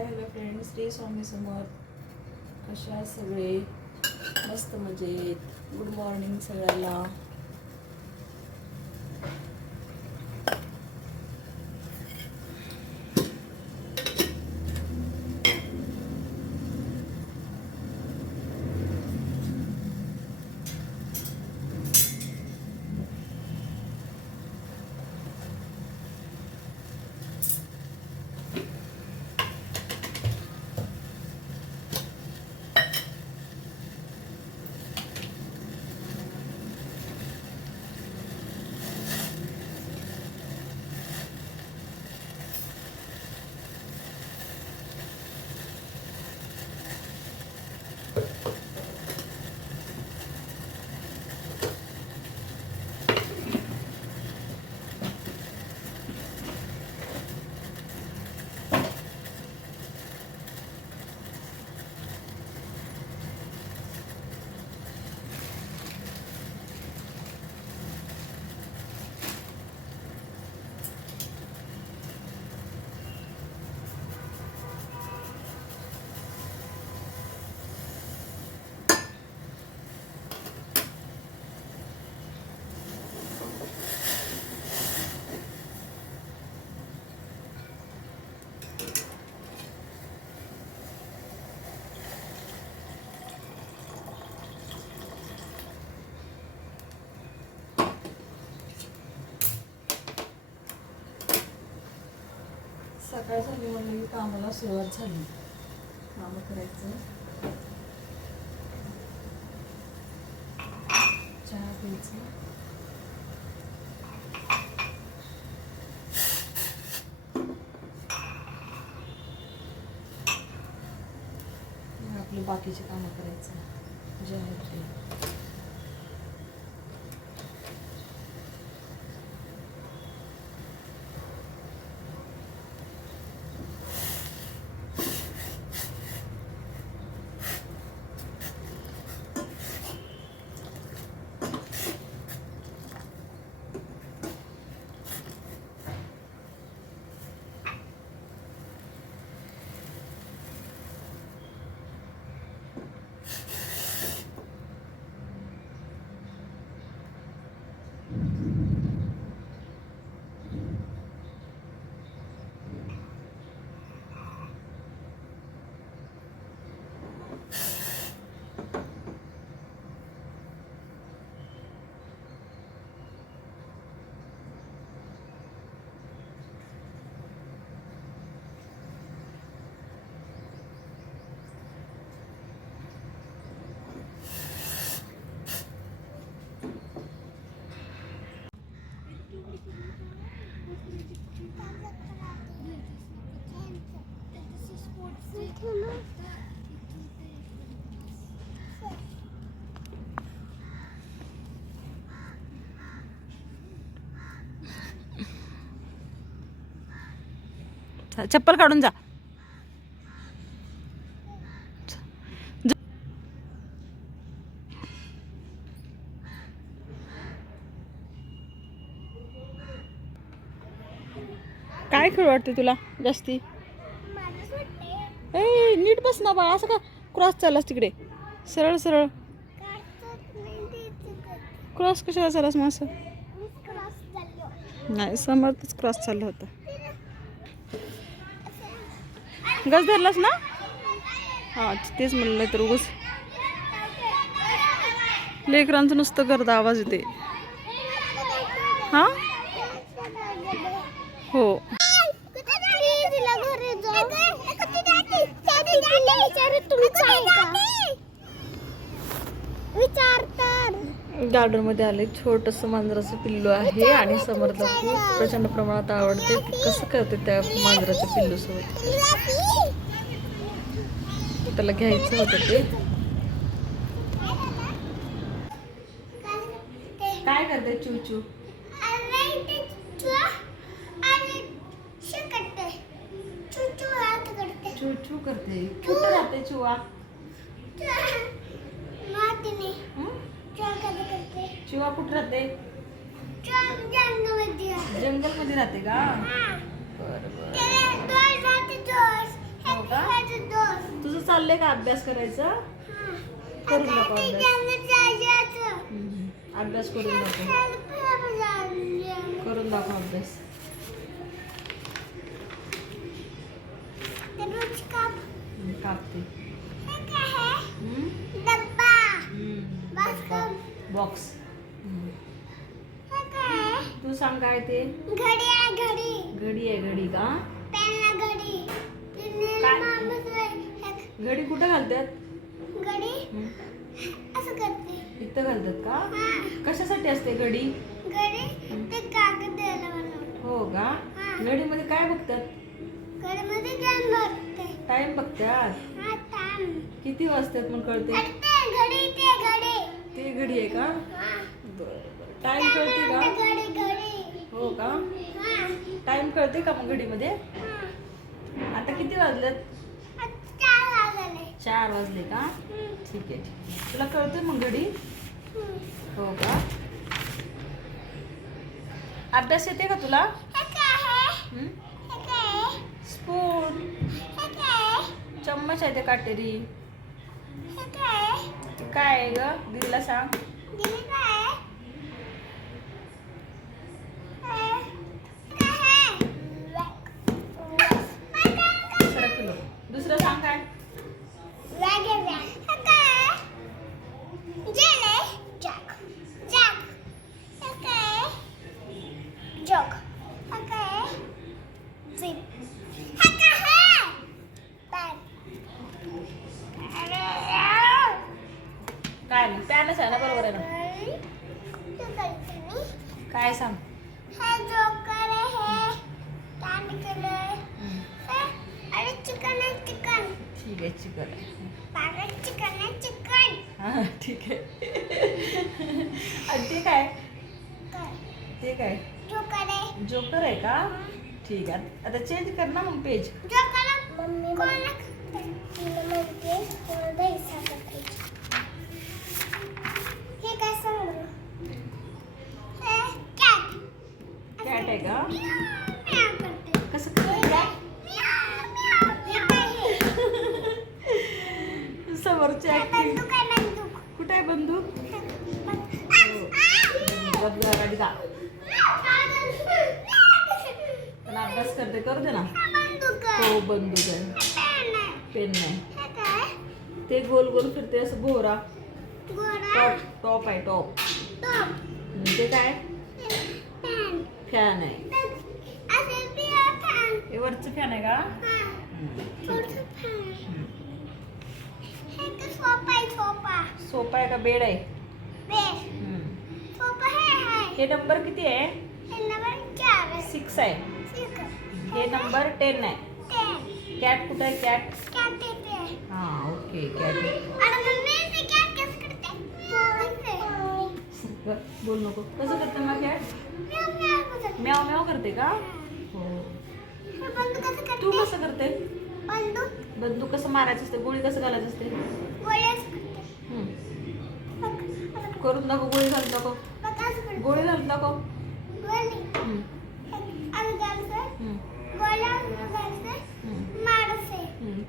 Hi hello friends, Shri Swami Samarth. कशा आहे सगळे? मस्त मजेत. गुड मॉर्निंग सगळ्याला. सकाळ झाली म्हणलं की कामाला सुरुवात झाली. कामं करायचं, चहा प्यायचं. आपली बाकीची कामं करायचं जे आहेत ते. चप्पल काढून जा. काय खेळ वाटते तुला जास्ती? ए नीट बस ना बाळा. असं का क्रॉस चाललास तिकडे? सरळ सरळ क्रॉस कशाला चाललास मग असं? नाही, समर्थच क्रॉस चाललं होतं. गज धरलास ना? हा तेच म्हणलं. तर उगस लेकरांचं नुसतं गर्दा आवाज येते. हा हो. गार्डन मध्ये आले. छोटस मांजराचं पिल्लू आहे आणि समर्थला खूप प्रचंड प्रमाणात आवडते. कसं करते त्या मांजराच्या पिल्लू सोबत. त्याला घ्यायचं होतं ते. काय करते चूचू? चूचू करते. कुठं राहते चुवा? चिवा कुठं राहते? जंगल मध्ये राहते का? बरं बरं. का? तुझं चाललंय का अभ्यास करायचा? करून दाखव अभ्यास. अभ्यास करून दाखव. करून दाखव अभ्यास. कापते. बॉक्स. तू सांग काय ते? घडी आहे घडी. घडी आहे. घडी का? पेनला घडी. घडी कुठं घालतात? घडी असं करते. इथं घालतात का? कशासाठी असते घडी? घडी ते कागद द्यायला बनवलं. हो का? घडीमध्ये काय बघतात? घडीमध्ये टाइम बघते. टाइम बघतात. हा टाइम. किती वाजतात मग कळते? घडी ते घडी. ते घडी आहे का? टाइम कळते का? घडी घडी. हो का? टाइम कळते का मग घडीमध्ये? आता किती वाजलेत? 4 वाजले का? ठीक आहे. तुला कळते मग घडी? हो का? अभ्यास येते का तुला? स्पून. चम्मच आहे ते काटेरी. काय आहे ग? दीदीला सांग. दुसरं सांग काय? काय नाही. पॅनच आहे ना? बरोबर आहे ना? काय सांग? ठीक आहे. चिकन. हा ठीक आहे. आणि ते काय? ते काय? जोकर आहे का? ठीक आहे. आता चेंज कर ना मग पेज. कॅट आहे का? कसं करते? समोरची ऍक्टिंग. कुठे आहे बंदूक? बदला गाडी का? त्याला अभ्यास करते. करू दे ना. हो बंदूक आहे. पेन नाही. ते गोल गोल फिरते असं भोवरा. टॉप आहे. टॉप. ते काय? फॅन आहे. हे वरचं फॅन आहे का? सोफा आहे का? बेड आहे? हे नंबर किती आहे? 6 आहे. हे नंबर 10 आहे. कॅट कुठं आहे? कॅट. हा ओके. कॅट. बोल नको. कसं करते मग कॅट? म्याव म्याव करते का? हो. तू कसं करते? बंदूक कसं मारायचं असते? गोळी कसं घालायचं असते? करून दाखव. गोळी घालून दाखव. गोळी घालून दाखव.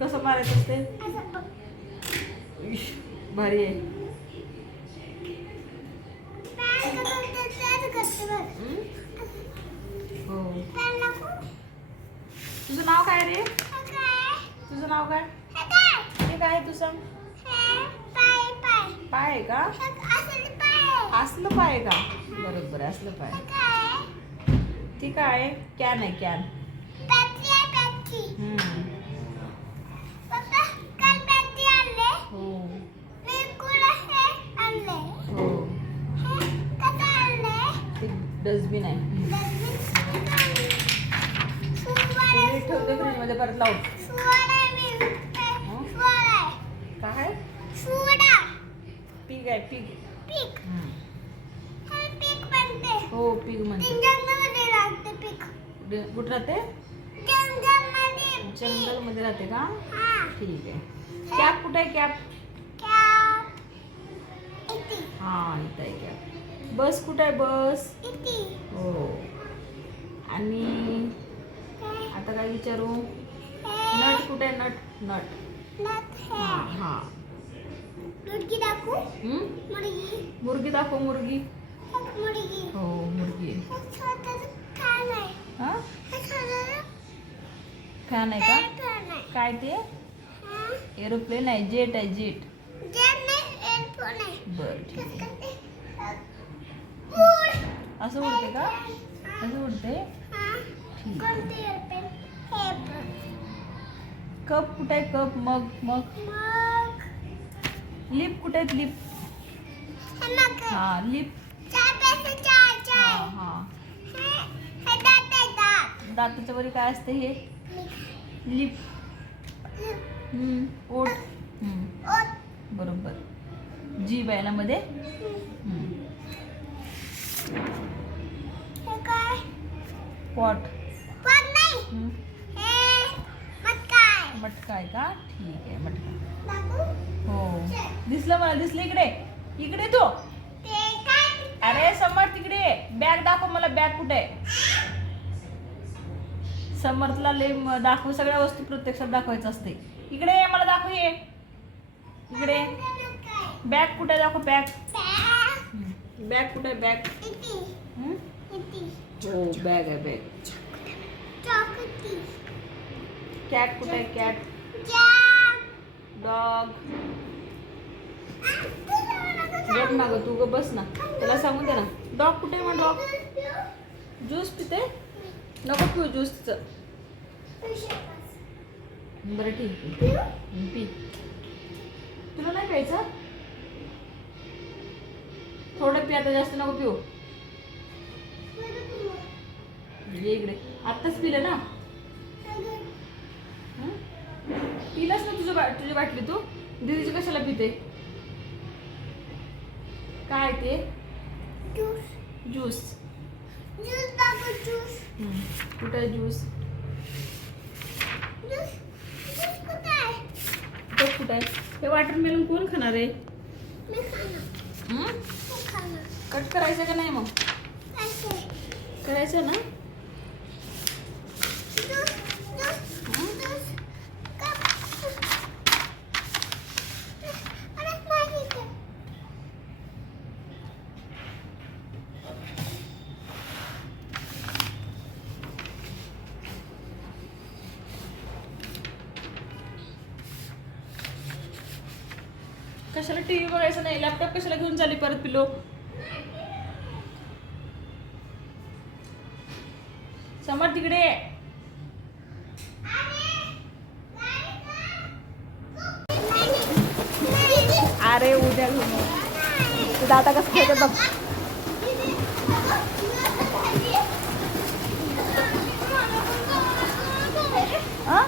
कसं मारायचं असते? भारी आहे. हो. तुझं नाव काय रे? तुझं नाव काय? हे काय तू सांग? पाय आहे का? असलं पाय आहे का? बरोबर आहे. असलं पाय. ती काय? कॅन आहे. कॅन. डस्टबिन आहे. ठेवते फ्रीज मध्ये परत लावून. काय? पिग आहे. पिग. हो पिग म्हणते. कुठं राहते? जंगल मध्ये राहते का? ठीक आहे. कॅप कुठे आहे? कॅप. हा इथं आहे कॅप. बस कुठे आहे? बस. हो. आणि आता काय विचारू? नट कुठे आहे? नट. नट नट हा है हा मुर्गी दाखवू हम्म? मुर्गी मुर्गी दाखव मुर्गी मुर्गी हो मुर्गी आहे. हे छोटं फॅन आहे हा हे छोटं फॅन आहे का फॅन आहे काय ते हा एरोप्लेन आहे जेट आहे जेट जे नाही एअरफोन आहे बरं ठीक आहे उड असं उडते का असं उडते हा ठीक आहे कोणते एअरप्लेन हे पण कप कुठे आहे कप मग मग मग लिप कुठे आहेत लिप हे मग हा लिप चार पैसे चार हा चार हा हे दात आहे दात दाताच्या वरी काय असते हे लिप ओठ बरोबर जीभ आहे ना मध्ये हे काय पॉट पण नाही हे मटका आहे मटका आहे का ठीक आहे मटका दाखवू हो दिसलं मला दिसलं इकडे इकडे तो ते काय अरे समर्थ तिकडे बॅग दाखव मला बॅग कुठे आहे समर्थला दाखव सगळ्या वस्तू प्रत्यक्षात दाखवायचं असते इकडे ये, मला दाखव ये इकडे बॅग कुठे दाखव बॅग बॅग कुठे बॅग हो बॅग आहे बॅग कॅट कुठे आहे कॅट डॉग गप ना ग तू ग बस ना त्याला सांगू दे ना डॉग कुठे आहे मग डॉग ज्यूस पिते नको पिऊ ज्यूस तिचं बरं ठीक आहे पी तुला नाही प्यायचं थोडं पी आता जास्त नको पिऊ ये इकडे आत्ताच पिलं ना हं? पिलास ना तुझी बाटली तू दीदीची कशाला पिते काय ते ज्यूस कुठे आहे ज्यूस कुठे आहे हे वॉटरमेलन कोण खाणार आहे कट करायचं का नाही मग करायचं ना कशाला टीव्ही बघायचं नाही लॅपटॉप कशाला घेऊन चालली परत पिलो समर तिकडे अरे उद्या घेऊन तुझं आता कसं खेळतं बघ हा